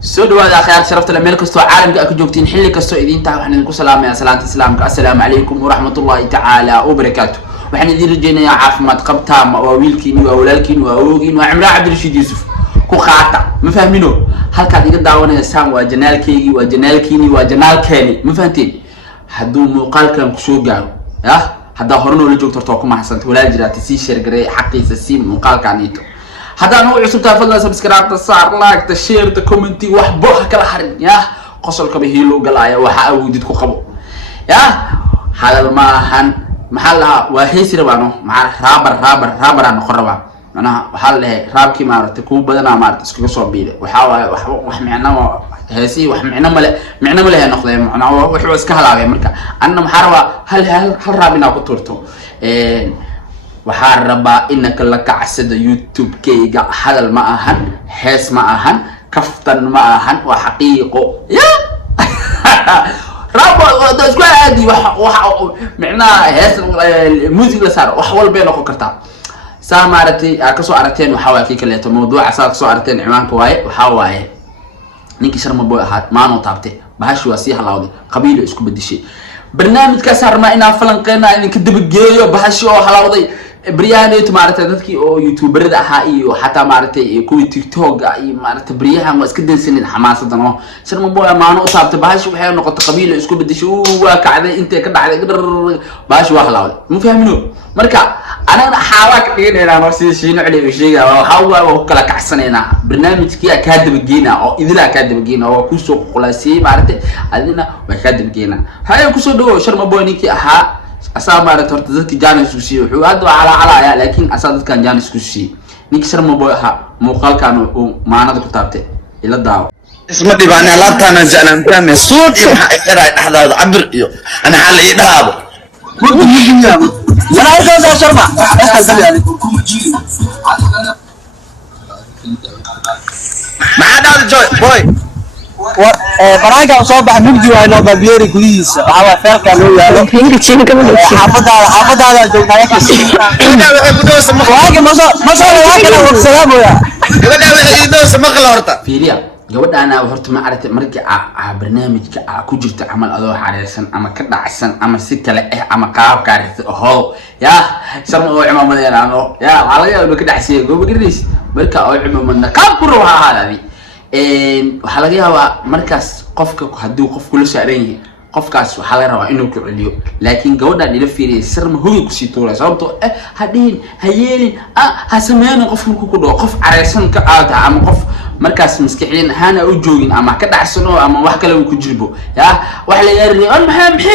سود هذا خيار شرفت لما كستو عالم كجوجتين حلي كستو إذين تعرف إحنا نقول سلام يا سلامة السلام السلام عليكم ورحمة الله تعالى وبركاته وإحنا ذي رجينا يا عاف ما تقبتها وويلكين وأولالكين وأوجين وعمرا عبد الرشيد يوسف كو خاطع ما فاهمينه هل كان يقدر دعوانا السام وجنال كيجي وجنال كيني وجنال كيني ما فهمتين حدو مقال كلام كسو قالوا يا هذا هرنو اللي جوك ترتوكم أحسن ولا جرات تسيشر قري حقي سسيم مقال كانيتو هذا نوع عصبتها فضلا سبسكرايب تصار لايك تشير تكومنتي وحبوها كلا حرين يا قصل كبيهيلو قلايا وحاول ديتكو قبو يا هذا ما هن محلها وهيسي ربانو مع رابر عن خربا أنا حل رابكي مارت كوب بدنا مارت اسكو صوبيله وحاول وحمعنا هسي وحمعنا معنا مله نقضي معنا وحو اسكهلاوي marka anna maxaraba hal raabina ku turto waxaan rabaa inaka la kacsado YouTube-kayga hadal ma ahan hees ma ahan kaftan ma ahan waa xaqiiqo ya rabo isku aadi wax macnaa hees music la saar wax walba noqon kartaa سامارتي كسو أرتين وحاول كي كليته موضوع أساس كسو أرتين عمانك واي وحاول نيكي شرم بوي أحد ما نطابته بهاش واسيح لاودي قبيله إسكو بدي شيء برنامج كسر ما إنا فلنقينا إن كدب الجيو بهاش وحلاودي برياني تمارتي ذاتكي أو يوتيوبر ده حقيقي وحتى مارتي كوي تيك توك أي مارتي بريها واسكدن سنين حماسة دنو شرم بوي ما نطابته بهاش وحيا نقطة قبيله إسكو بدي شو وكعده أنت كده على قدر بهاش وحلاودي مو فاهمينه مركا أنا حاولت إني أنا نفسي شيء عليه بشيء وحاول وكلا كحسننا برنامج كي أكاديم جينا أو إذا أكاديم جينا أو كوسو قلاسي مارتي أدينا وأكاديم جينا هاي كوسو دو شرم بوني كي أها أسا مارتي هرتزك جانس كوسي وحوادو على يا لكن أسا كان جانس كوسي نيك شرم بوها مقال كانوا ما أنا كتابته إلا داو اسمه ديباني لابتا أنا جانا نتامي صوت هذا عبر أنا حال إيدابه أنا عايز أوزع شربة. ما عدا الجوي بوي. براجع صوب حبيبتي وأنا ببيري كويس. هذا فعل كانوا يا. حافظ على جونا يكسر. واجي ما صار واجي أنا والسلام ويا. يبدأ يدوس مغلا ورطة. فيليا جود أنا وهرت ما عرفت مرجع برنامج كوجرت عمل أضواء عريسن أما كذا عسن أما سكة لا أما قاب كارث هو يا شرم أو عمام مدينة أنا يا على بكذا حسيه جو بقدريش بركة أو عمام مدينة كاب كروها هذا ذي وحلاقيها هو مركز قفك هدو قف كل شهرين قفكاس وحلا روا إنه كعليو لكن جودة اللي في السرم هو كسيتورة صابته هدين هيلين هسمينا قف مكوكو قف عريسن كعادة عم قف مركز مسكين هانا وجوين أما كده عسنو أما واحد كلام كجربو يا واحد يرني أنا محي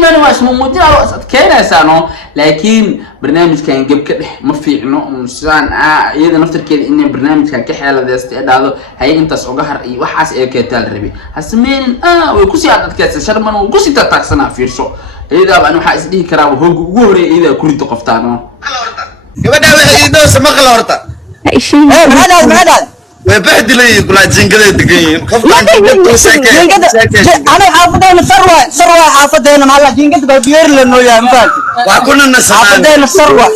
ما أنا اسمه مدير وسط كنا سانو لكن برنامج كان جاب كده ما في إنه مسان إذا نفترض كده إن برنامج كان كحيل هذا استعداده هاي أنت صجهر أي واحد كتال ربي هسمين ويكسي عدد كاس شرمان وكسي تتاكسنا فيرسو إذا أنا حاسس ليه كراب هو جوري إذا كنت قفتانه يبدأ يدوس مغلا ورطة. معدل وبهدلوا يقول جنقدة دقيقين أنا حافظين ثروة حافظين مع جنقدة ببير لأنه يا مفاد وكنا الناس حافظين الثروة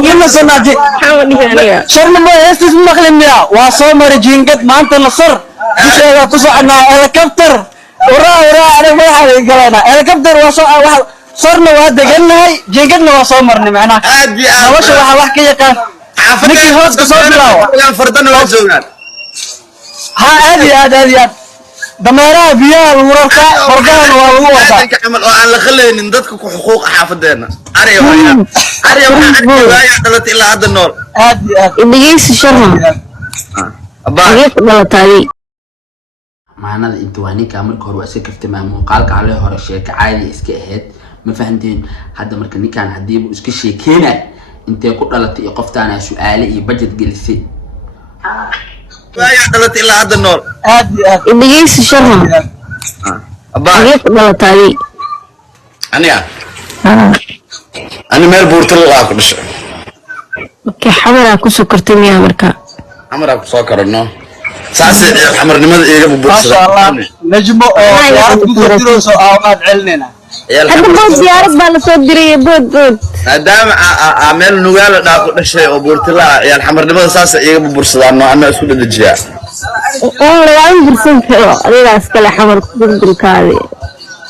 كنا سنادي شرنا ما يستس مغلم يا وصومر جنقد ما أنت نصر بشيء تصعنا هليكوبتر ورا أنا ما حد يقولنا هليكوبتر صرنا وهذا قلنا جنقدنا وصومرنا معنا عادي وش واحد كي كان نكي هوس كسر لاو كان فردنا وجونا هذه دمارة بيا ورقة فردان والورقة كعمل على خلي ندتك حقوق حافظنا أريوه أريوه دلت إلى هذا النور هذه اللي يس شرها أبغى لا تاري معنا الإنتواني كامل كهرباء سكفت مع مقالك عليه هور الشيء عادي إسكهات ما فهمتين هذا مركني كان هديب إسكشي كينا أنت قلت لي قفتنا سؤالي بجد جلسي دلت إلى هذا النور هذه اللي يس شرها أبغى لا تاري أنا مال بورت الله كل شيء أوكي حمرا كوسو كرتني أمريكا حمرا كوسو كرنا ساس حمر نمد إيه ما شاء الله نجمو يا رب تقدروا سو أوقات علنا هذا بود زيارة بالصدرية بود دام عمل نقال دا كل شيء وبورت الله يا الحمر نمد ساس إيه بورصدان أنا أسود الجيا والله وين برسم كذا أنا أسكال حمر كل كذا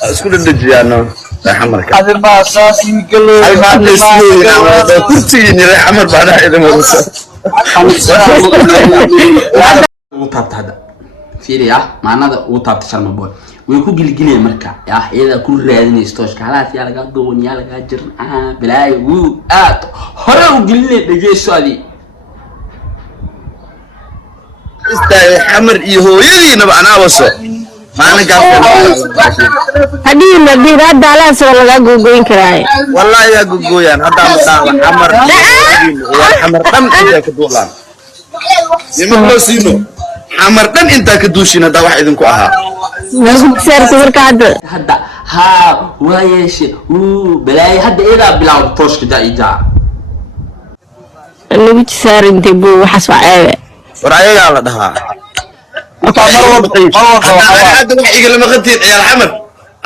اسكو دجيانو حمرك هذا ما اساسي قالوا هاي ما تسوي كرسي يا حمر بعدها اذا ما uu taabta hadda fiiriya maanada uu taabta Sharma Boy way ku gilgilay marka iyada ku raadinaysto tooshka halaas yaa laga doon yaa laga jirin bilaay uu aad hore u gelinay dhageyso adi استاي حمر iyo hooyadiina ana waso maalan هذه النبي هذا على سؤال لا جوجين كراي والله يا جوجويان هذا مدام حمر حمر دم انت كدولان يما سينو حمر دم انت كدوشين هذا واحد idinku aha نقول سير سير كذا hadda ha waayeeshe uu bilaay hadda ila bilaw tooshka jaa نقول سير انت بو وحسوا عيبه warayaga la dhahaa هذا wax iga lama qadtiin ciyaal xamar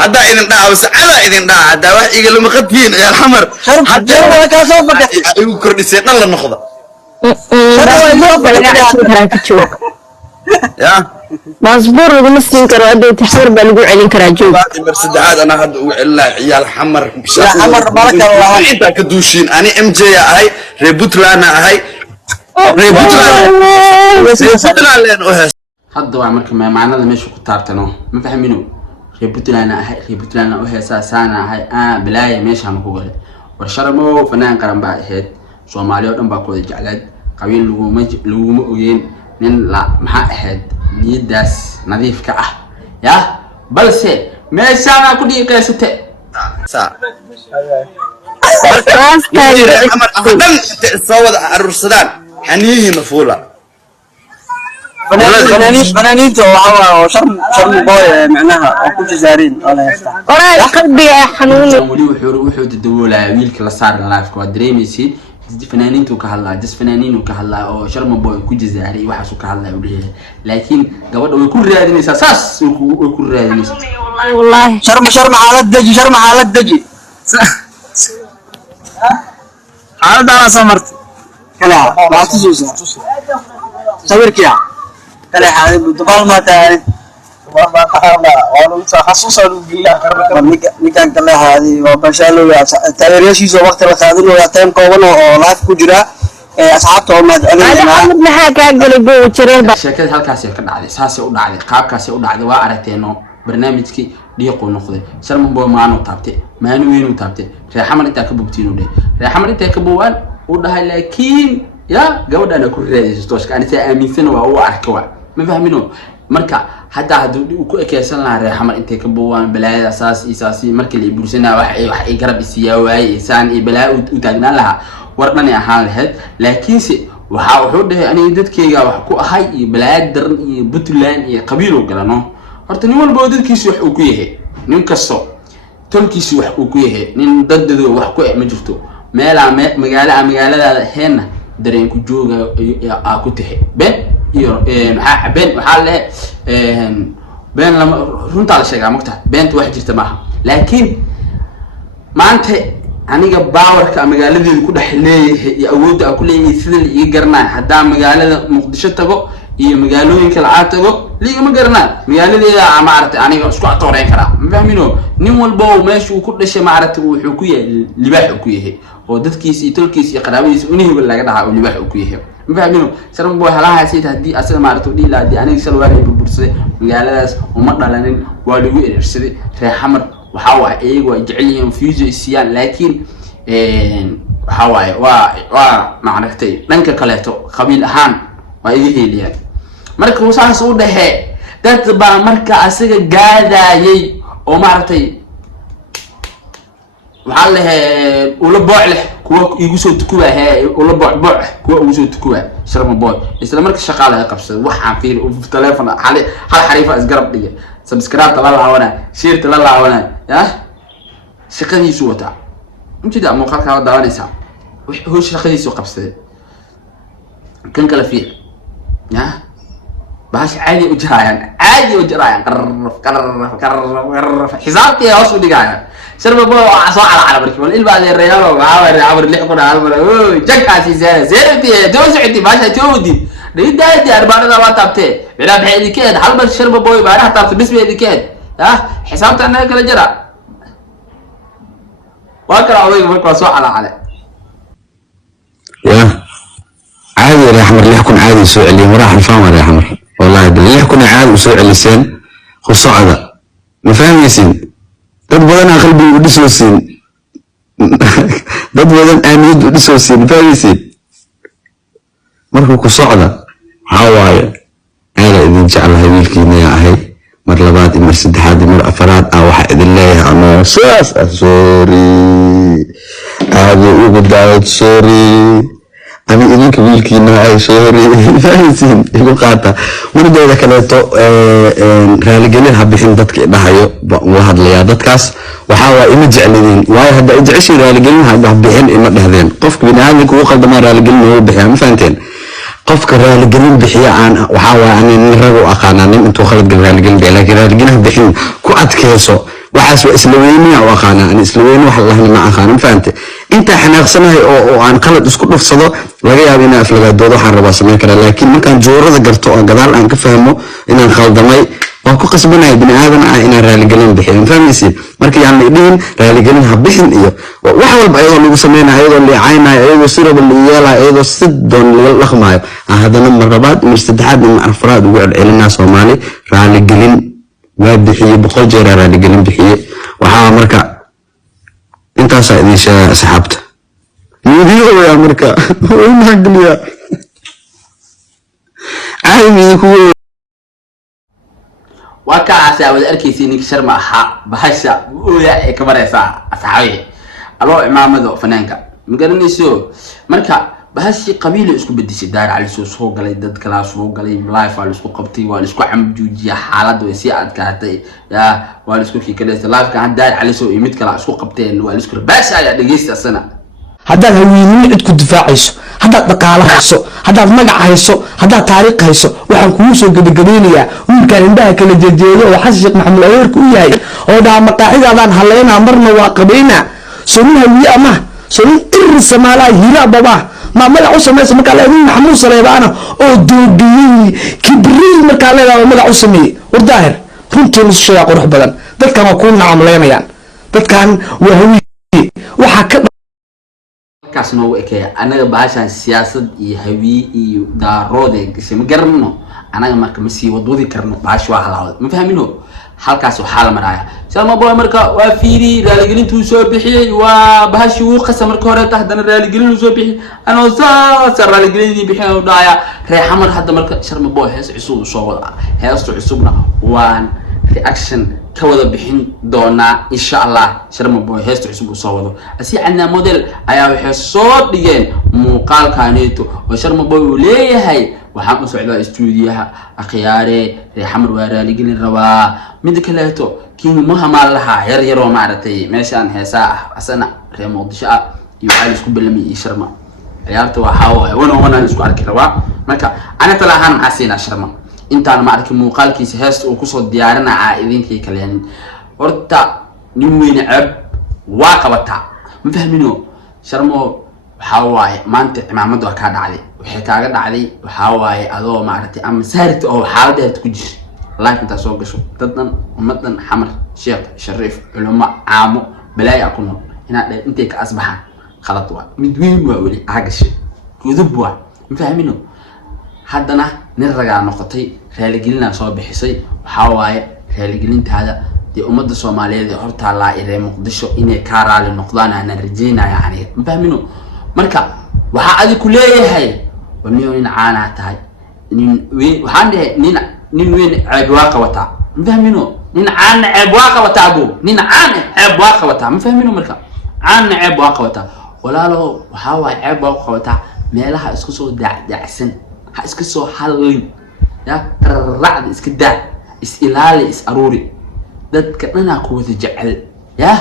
hada idin dhaca wasacada idin dhaca hada wax iga lama qadtiin ciyaal xamar hada wala ka soo fakatay ay u kordhisay dhan la noqdo ya مصبور ومسلم كرو أدي تحور بلقو علين كراجو بعد مرسدعات أنا هاد وعلا عيال حمر يا حمر بارك الله أنت كدوشين أنا إم جي هاي ريبوت لانا هاي ريبوت لانا hadda waa marka maanada meesha ku taartano ma fahmino reebutlaana oo heesaa saana ahay bilaay meesha ma ku galay war Sharmo fanaan qaran baa ahayd Soomaaliya oo dhan baa ku wada jeclayd qabiil laguma ogeen nin la maxaa ahayd niyadaas nadiifka ah ya balse meesha ku dhiiqaysate sa حمر أخدم صوّد الرصدان حنيه مفولة فنانين تو شرم بوي معناها أكو جزارين ولا يفتح وراي قلبي يا حنون ولي وحو تدولا ويلك لا صار لايف كو دريميسي فنانين تو كهلا جس فنانين كهلا او شرم بوي ku jazaari waxa soo ka hadlay waliye laakiin gabadha way ku raadinaysa saas way ku raadinaysa والله شرم حالة دجي حالة أنا سمرت كلا ما تزوجها صبر كيا كلا حالة دبال ما تعرف ما خارنا وأنا خصوصا بالله نكان كلا هذه وبشالو يا تريشي زو وقت الخادم ويا تيم كوبنا لايف كجرا أصحابته ما هذا عمد لها كأقل يقول تريل sheekada halkaas ay ka dhacday saas ay u dhacday qaabkaas ay u dhacday waa aragteeno barnaamijkii dhiiqo noqday Sharma Boy maanu taabtay maanu weenu taabtay reexamar inta ka bugtiin u dhahay reexamar inta ka buwaan u dhahay laakiin ya gabadhana ku raadayso tooshka anisa aaminsan waa u arkaa waa ma fahmino marka hadda haduu ku ekeysan lahaa reexamar inta ka buwaan balaayada asaasi markii la bursanaa wax ay garab isiyaa waayay isaan ay balaa u taagnaan lahaa wardhan ahaan lahayd laakiinse waxa wuxuu dhahay aniga dadkayga wax ku ahay iyo balaad daran iyo Puntland iyo qabiilo galano horta nin walba dadkiisu wax uu ku yahay nin kasto tolkiisu wax uu ku yahay nin dadadu wax ku ma jirto magaalada heena dareen ku jooga ku tahay ben iyo waxa le ben lama runta la sheegaa magta beenta wax jirta maaha laakiin maanta aniga baawarka magaaladeedu ku dhaxleeyahay iyo awoodda ku leeyahay sida la iga garanaa hadaa magaalada Muqdisho tago iyo magaalooyinka la tago liigama garanaa magaaladeeda ama aragtay aniga isku atooreen kara ma fahmino nin walba oo meesha uu ku dhashay ma aragtay wuxuu ku yahay libaax ku yahay oo dadkiisa iyo tolkiisa iyo qaraabadiisa unihiba laga dhahaa oo libaax ku yahay ma fahmino Sharma Boy halaha sayid hadii asaga ma aragtay dhiilaadi aniga salwaari burbursaday magaaladaas uma dhalanin waa lagu irsaday reexamar waxa waa iyagu ay jecel yihiin fuujo isiyaan laakiin waxa waa macnagtay dhanka kaleeto qabiil ahaan waa iga heeliyaan marka uu saas u dhahay dad baa marka asaga gaadayay oo maartay waxa la ula booc leh kuwa igu soo tukuba ula booc kuwa ugu soo tukuba Sharma Boy isla marka shaqaale ay qabsado waxaan fiir u telefoon hal xariifa isgarab dhigay subscribe la laawana share la laawana ya shaqadiisu wata inta muuqaalka daawanaysa wuxuu shaqadiisu qabsaday kan kala fiir ya باش عادي وجرايان قرف حسابتي هوس ودغايا Sharma Boy soo على بركبل البعد الريال وعاور عبر لي كنا عبر جك اسي زيرتي دوسعتي باش تودي ريدا دي أربعة لا تابته بلا بحيدي كده حلبة الشرب بوي بعدها تابت بس بيدي كده ها حسابته أنا كلا جرا وأكره أوي مركو سوء على يا عادي يا حمر اللي يكون عادي يسوي اللي وراح الفامر يا حمر والله اللي يكون عادي يسوي اللسان خصو هذا ما فاهم يسين dad badan aan qalbiga u dhisoosin dad badan aan niyad u dhisoosin fahmaysid markuu ku socda waxaa waaye aala idin jeclahay wiilkiina yaa ahay mar labaad iyo mar saddexaad iyo mar afaraad waxaa idin leeyahay anoo saas sorry aada ugu daawad sorry ani idinka wiilkiina ay sorry fahmaysid igu qaata mardeeda kaleeto raaligelin ha bixin dadka dhahayo waa hadlayaa dadkaas waxaa waa ima jeclidin waayo hadda ay jeceshiin raaligelin ha bixin ima dhahdeen qofka bini'aadamka uu qaldamaa raaligelin uu bixiyaa ma fahanteen qofka raaligelin bixiya aan waxaa waa ani nin rag u aqaanaa nin intuu khalad gal raaligelin bixiya laakiin raaligelin bixin ku adkeyso waxaas waa isla weyniya u aqaanaa ani isla weyni wax lahna ma aqaana ma fahante intaa xanaaqsanahay oo aan qalad isku dhufsado laga yaabo inaan aflagaadoodo waxaan rabaa samayn karaa laakiin markaan joorada garto oo gadaal aan ka fahmo inaan khaldamay waan ku qasbanahay bini'aadan inaan raaligelin bixiyo ma fahmaysid marka yaan la dhihin raaligelin ha bixin iyo wax walba ayadoo lagu samaynayo ayadoo liicaynayo ayadoo siraba lagu yeelayo ayadoo si doon laga dhaqmaayo haddana mar labaad mar saddexaad iyo mar afraad ugu celcelinaa soomaali raaligelin waa bixiyey 100 jeer raaligelin bixiyey waxaa marka intaasaa idin sheegaya asxaabta nuudiyo waa marka way mahadgeliya caaymi kuwa وكاس يا ولد أركيسي نيك شرم أحا بهشة ويا كبريسا أصحابي الله إمامه فنانك مقرني سو مركا بهشي قبيلة اسكو بدي سدار على سو قلي دد كلا سو قلي لايف على اسكو قبتي وعلى اسكو عم جوجي حالات وسيعة كاتي يا وعلى اسكو في كلا لايف كان دار على سو يمد كلا اسكو قبتين وعلى اسكو باشا يا دقيست السنة haddaad haweenimo cid ku difaacayso haddaad dhaqaale hayso haddaad magac hayso haddaad taariikh hayso waxaan kugu soo gabagabeynayaa wiilkaan indhaha kala jeejeedo oo xasan sheekh maxamed aweerku u yahay oo dhaha maqaaxidaadaan haleynaa marna waa qabeynaa sonin hawiye ama sonin iri samaalaa hira babaa ma magac u samaysa markaa leedahay maxamuud saleebaana oo doodiyey kibriil markaa leedahay magac u sameeyey war daahir runtii nusashadaa qurux badan dadkan waa kuu nacamleynayaan dadkan waa hawiye waxaa ka كاسنا وإكيا أنا بعشان سياسة يهوي يدارود كشيء مقرنه أنا مرك مسي ودودي كرنه بعش واحد على ما فهمينه حال كاس وحال مرايا سلام أبوي مركا وفيري رالجلين توسو بحي وبهش وقسم مركورة تحت أنا رالجلين توسو بحي أنا صار رالجلين بحي ودايا ريح حمر حتى مركا شرم أبوي هيس عصوب صوّد هيس عصوبنا وان رياكشن كودا بحين دونا إن شاء الله شرم أبوي هيس عصوب صوّد أسي عندنا موديل أيا حصاد ديجين مقال كانيتو وشرم أبوي وليه هاي وحنا سعيدا استوديوها أخياري ريح حمر ورالجلين روا من كلاته كين مهما لها ير ومعرتي ماشان هسا أسنا ريموت شاء يعال يسكب بالمي يشرما عيارته وحاوه وانا نسكو على كلوا مكا أنا تلاهان حسينا شرما أنت أنا معرك مقال كيس هست وكسر ديارنا عائلين كي كلين ورتا نمين عب واقبتها مفهمينه شرمو وحاوه ما أنت محمد وكاد علي وحكاك علي وحاوه أدو معرتي أم سارت أو حاوده تكجر لايف انت سوق شو تدن ومدن حمر شيخ شريف علماء عامو بلاي اكون هنا انت كاصبح خلط وا مدوين واولي عاقش كذب وا مفهمينه حدنا نرجع نقطي رالجلنا سو بخيسي waxa waaye raaligelintaada di umada Soomaaliyeed horta la ilaa Muqdisho inay ka raali noqdaan aan rajeynaa yani mafahmino marka waxa adi ku leeyahay waniyoon caana tahay waxaan dhahay nin وين عيب واقوتا مفهمينه نين عان عيب واقوتا ابو نين عان عيب واقوتا مفهمينه مركا عان عيب واقوتا ولا له وحاوا عيب واقوتا meelaha isku soo dacsan ha isku soo halin ya racd isku daa is ilaali is aruri dadka dhanaa ku wada jecel ya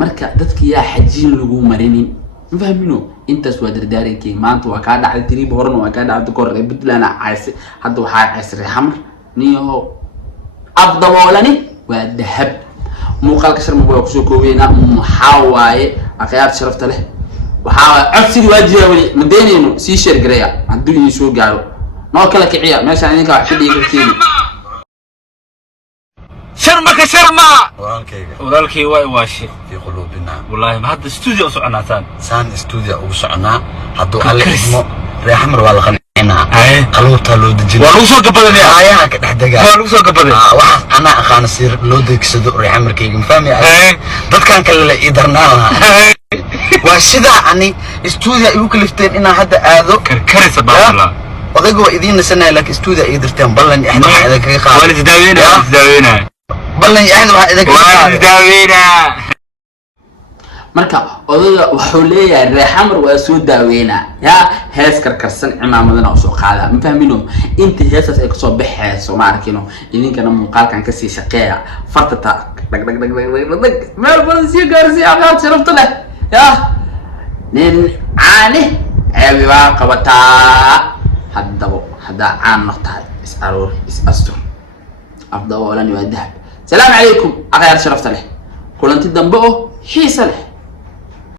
marka dadka yaa xajiin lagu marinin mafahmino intaas waa dardaarankii maanta waa ka dhacay tiriib horan waa ka dhacay kor Puntland ayse hadda waxa ay xamar niyo afdawolani waa dahab muuqaalka sharma waa ku soo koobeyna maxawaaye aqyaar sharafta leh waxa codsiga waajiba wali madeynayno si share gareeya haduu idin soo gaaro نو كلا كعيا ماشي أنا كواحد شدي كرتين شرمك شرما walaalkayga ولالكي واي واشي في quluubina والله ما هذا استوديو سعناتان saan studio ugu soconaa hadduu alle idmo reer xamar waa la qancinaa Aye. qaluubtaa loo dejinaa waa lagu soo gabadanaya aayaha ka dhex degaa waa lagu soo gabaday waxaas anaa aqaana si loo deegsado reer xamarkayga mafahmaya dadkan kale la ii darnaan lahaa waa sidaa ani studio igu kalifteen inaan hadda aado karkarisa baala odayga waa idiin nasanaya laakiin studio ii dirteen ballan iyo axmed waxaa idinkaga qaada waa isdaaweynaa ballan iyo axmed waxaa idinkaga waa qaada isdaaweynaa marka odayga wuxuu leeyahay reer xamar waa soo daaweynaa yaa hees karkarsan cimaamadana u soo qaadaa ma fahmino inta heesaas ay kasoo baxayso ma arkino idinkana muuqaalkan kasii shaqeeya farta ta dhag meel badan sii gaarsiiya aqaad sharafta leh yaa nin caani ceebi baa qabataa haddaba haddaa caan noqtahay is aroor is astur afdaba olani waa dahab salaamu calaykum aqayaar sharafta leh kulanti dambe oo xiisa leh